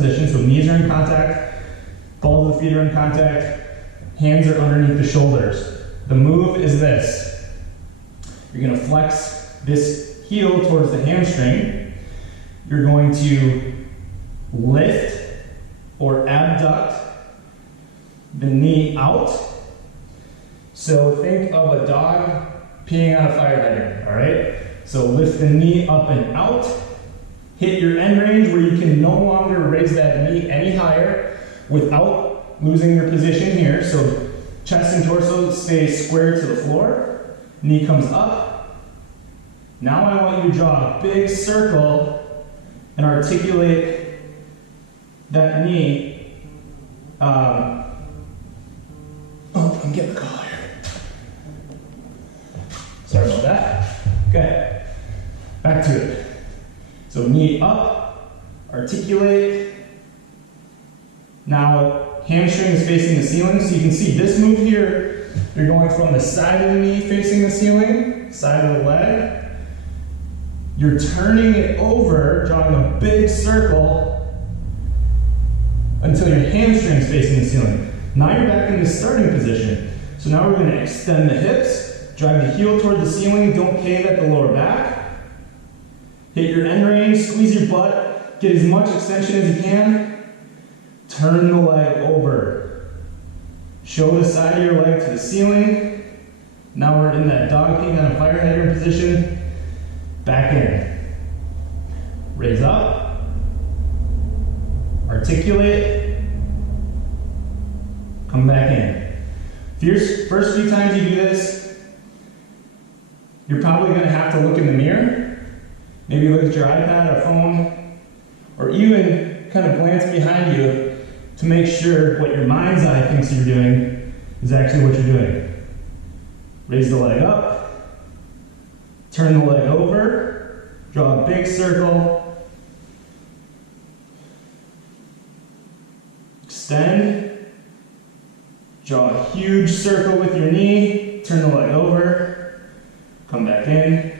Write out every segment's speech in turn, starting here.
position, so knees are in contact, balls of the feet are in contact, hands are underneath the shoulders. The move is this. You're gonna flex this heel towards the hamstring. You're going to lift or abduct the knee out. So think of a dog peeing on a fire hydrant, all right? So lift the knee up and out. Hit your end range where you can no longer raise that knee any higher without losing your position here. So chest and torso stay square to the floor. Knee comes up. Now I want you to draw a big circle and articulate that knee. Oh, I'm getting the call here. Sorry about that. Okay, back to it. So knee up, articulate. Now hamstring is facing the ceiling, so you can see this move here, you're going from the side of the knee facing the ceiling, side of the leg. You're turning it over, drawing a big circle until your hamstring is facing the ceiling. Now you're back in the starting position. So now we're going to extend the hips, drive the heel toward the ceiling, don't cave at the lower back. Hit your end range, squeeze your butt, get as much extension as you can. Turn the leg over. Show the side of your leg to the ceiling. Now we're in that dog peeing on a fire hydrant position. Back in. Raise up. Articulate. Come back in. First few times you do this, you're probably going to have to look in the mirror. Maybe look at your iPad or phone, or even kind of glance behind you to make sure what your mind's eye thinks you're doing is actually what you're doing. Raise the leg up, turn the leg over, draw a big circle, extend, draw a huge circle with your knee, turn the leg over, come back in,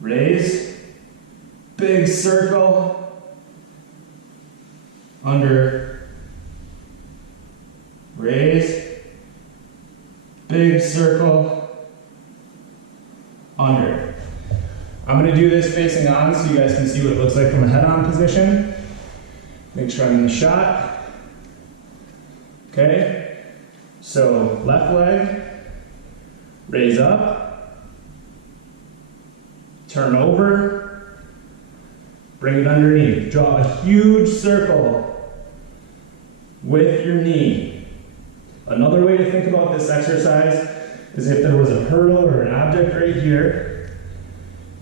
raise, big circle, under, raise, big circle, under. I'm going to do this facing on so you guys can see what it looks like from a head-on position. Make sure I'm in the shot. Okay, so left leg, raise up, turn over, bring it underneath. Draw a huge circle with your knee. Another way to think about this exercise is if there was a hurdle or an object right here,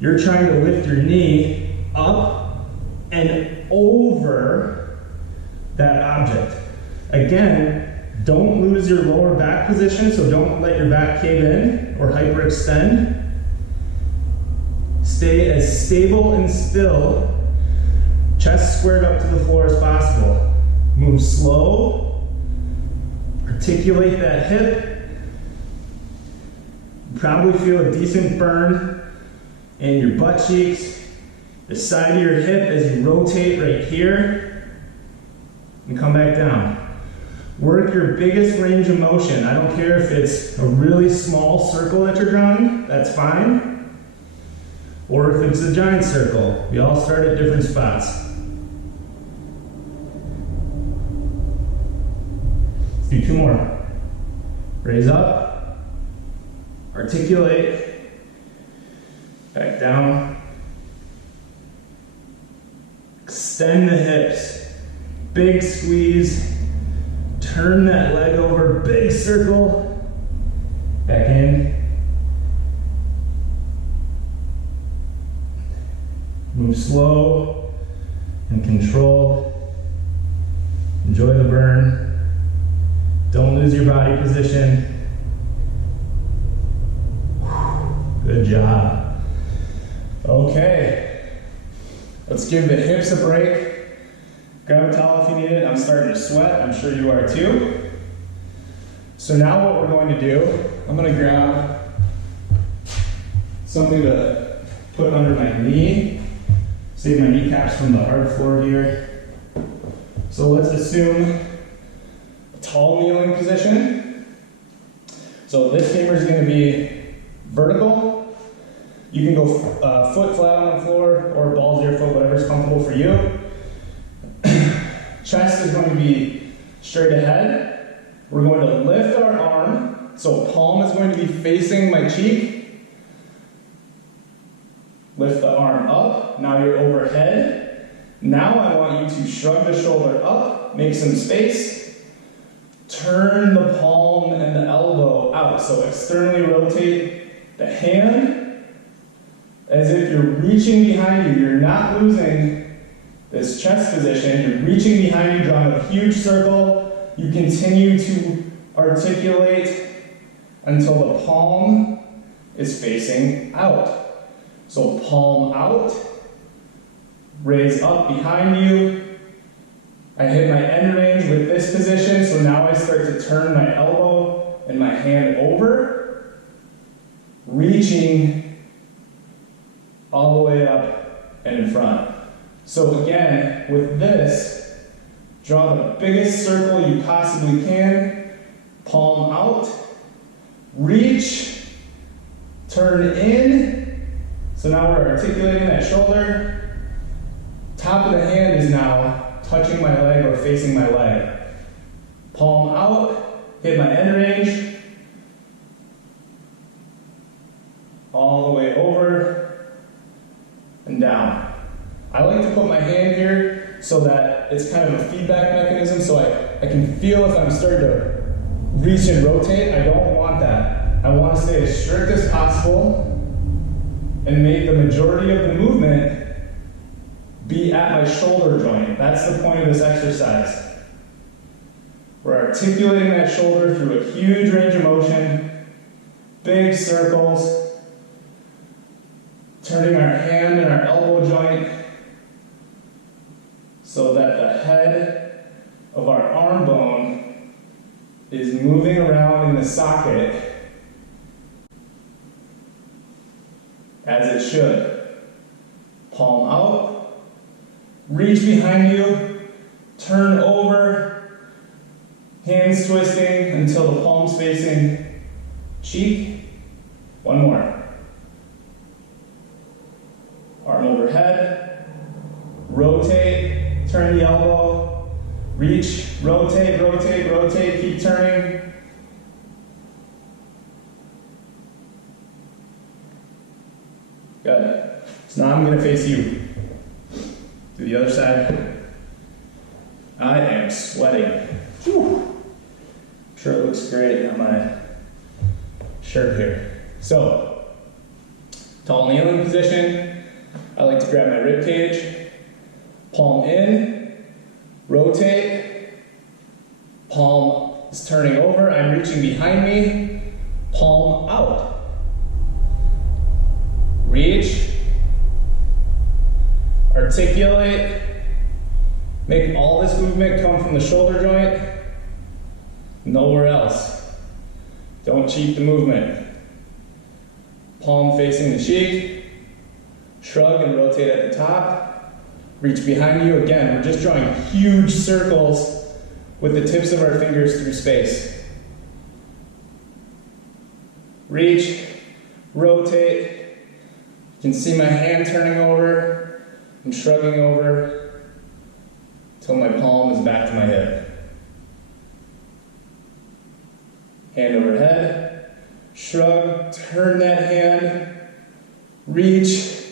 you're trying to lift your knee up and over that object. Again, don't lose your lower back position, so don't let your back cave in or hyperextend. Stay as stable and still, chest squared up to the floor as possible. Move slow, articulate that hip. You probably feel a decent burn in your butt cheeks, the side of your hip as you rotate right here, and come back down. Work your biggest range of motion. I don't care if it's a really small circle that you're drawing, that's fine. Or if it's a giant circle. We all start at different spots. Let's do 2 more. Raise up, articulate, back down. Extend the hips, big squeeze. Turn that leg over, big circle, back in. Move slow and control. Enjoy the burn. Don't lose your body position. Good job. Okay, let's give the hips a break. Grab a towel if you need it. I'm starting to sweat. I'm sure you are too. So now what we're going to do, I'm going to grab something to put under my knee. Save my kneecaps from the hard floor here. So let's assume a tall kneeling position. So this femur is going to be vertical. You can go foot flat on the floor or balls of your foot, whatever's comfortable for you. Chest is going to be straight ahead. We're going to lift our arm. So palm is going to be facing my cheek. Lift the arm up. Now you're overhead. Now I want you to shrug the shoulder up, make some space. Turn the palm and the elbow out. So externally rotate the hand as if you're reaching behind you. You're not losing this chest position. You're reaching behind you, drawing a huge circle. You continue to articulate until the palm is facing out. So palm out, raise up behind you. I hit my end range with this position, so now I start to turn my elbow and my hand over, reaching all the way up and in front. So again, with this, draw the biggest circle you possibly can, palm out, reach, turn in. So now we're articulating that shoulder. Top of the hand is now touching my leg or facing my leg. Palm out, hit my end range, all the way over and down. I like to put my hand here so that it's kind of a feedback mechanism, so I can feel if I'm starting to reach and rotate. I don't want that. I want to stay as strict as possible and make the majority of the movement be at my shoulder joint. That's the point of this exercise. We're articulating that shoulder through a huge range of motion, big circles, turning our hand and our elbow joint so that the head of our arm bone is moving around in the socket as it should. Palm out, reach behind you, turn over, hands twisting until the palm's facing cheek. One more. Arm overhead, rotate, turn the elbow, reach, rotate, rotate, rotate, keep turning. Good. So now I'm going to face you. To the other side. I am sweating. Whew. I'm sure it looks great on my shirt here. So, tall kneeling position. I like to grab my rib cage, palm in, rotate, palm is turning over, I'm reaching behind me, palm out. Reach, articulate, make all this movement come from the shoulder joint, nowhere else. Don't cheat the movement. Palm facing the cheek, shrug and rotate at the top, reach behind you. Again, we're just drawing huge circles with the tips of our fingers through space. Reach, rotate. You can see my hand turning over and shrugging over until my palm is back to my hip. Hand overhead, shrug, turn that hand, reach.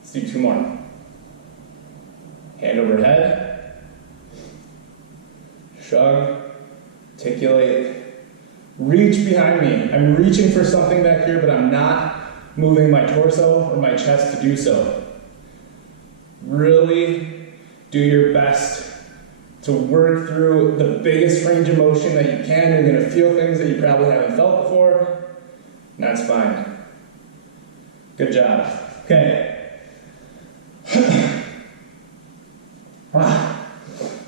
Let's do two more. Hand overhead, shrug, articulate, reach behind me. I'm reaching for something back here, but I'm not moving my torso or my chest to do so. Really do your best to work through the biggest range of motion that you can. You're going to feel things that you probably haven't felt before, and that's fine. Good job. Okay.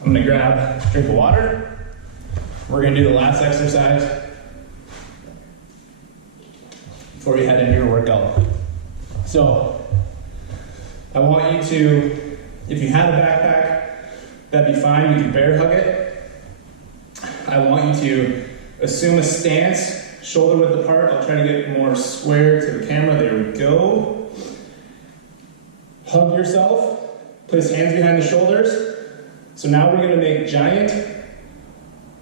I'm going to grab a drink of water. We're gonna do the last exercise before we head into your workout. So, I want you to, if you had a backpack, that'd be fine, you can bear hug it. I want you to assume a stance, shoulder width apart. I'll try to get more square to the camera, there we go. Hug yourself, place hands behind the shoulders. So now we're gonna make giant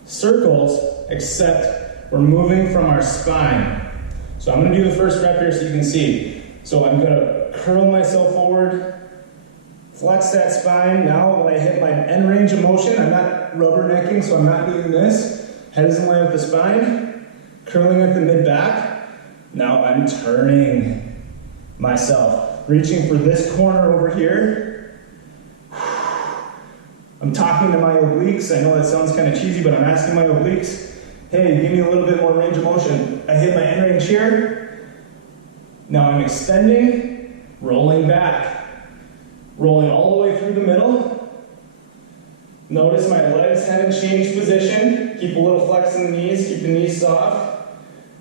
circles, except we're moving from our spine. So I'm gonna do the first rep here so you can see. So I'm gonna curl myself forward, flex that spine. Now when I hit my end range of motion, I'm not rubbernecking, so I'm not doing this. Head is in line with the spine, curling at the mid-back. Now I'm turning myself, reaching for this corner over here. I'm talking to my obliques. I know that sounds kind of cheesy, but I'm asking my obliques, hey, give me a little bit more range of motion. I hit my end range here. Now I'm extending, rolling back, rolling all the way through the middle. Notice my legs haven't changed position. Keep a little flex in the knees, keep the knees soft.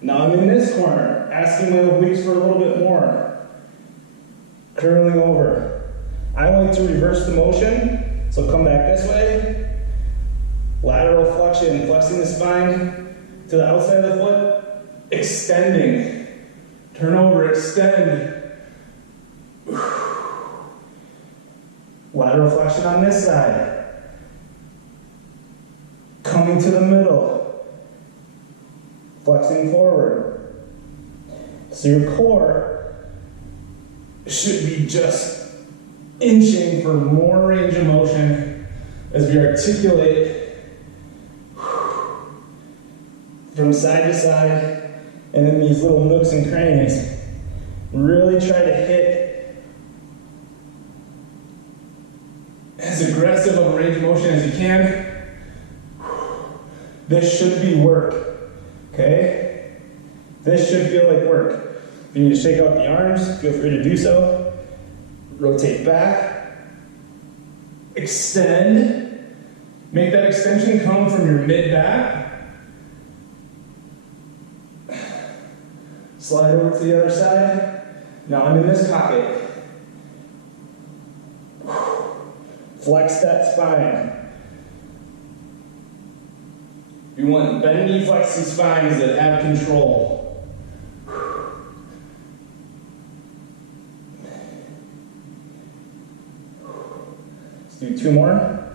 Now I'm in this corner, asking my obliques for a little bit more. Curling over. I like to reverse the motion, so come back this way. Lateral flexion, flexing the spine to the outside of the foot, extending. Turn over, extend. Lateral flexion on this side. Coming to the middle. Flexing forward. So your core should be just inching for more range of motion as we articulate from side to side, and then these little nooks and crannies. Really try to hit as aggressive of a range of motion as you can. This should be work, okay? This should feel like work. If you need to shake out the arms, feel free to do so. Rotate back, extend. Make that extension come from your mid-back. Slide over to the other side. Now I'm in this pocket. Flex that spine. You want bendy, flexy spines that have control. Let's do two more.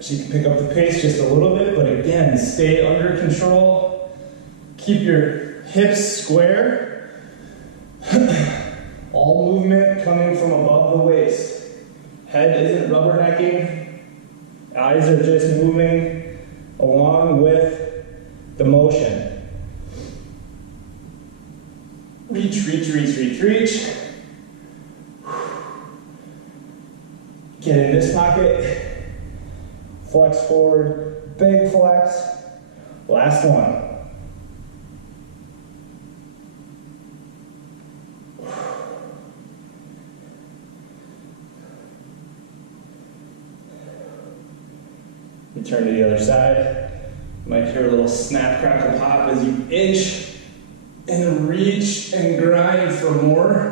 So you can pick up the pace just a little bit, but again, stay under control. Keep your hips square. All movement coming from above the waist. Head isn't rubbernecking. Eyes are just moving along with the motion. Reach, reach, reach, reach, reach. Get in this pocket. Flex forward, big flex. Last one. Turn to the other side. You might hear a little snap, crackle, pop as you inch and reach and grind for more.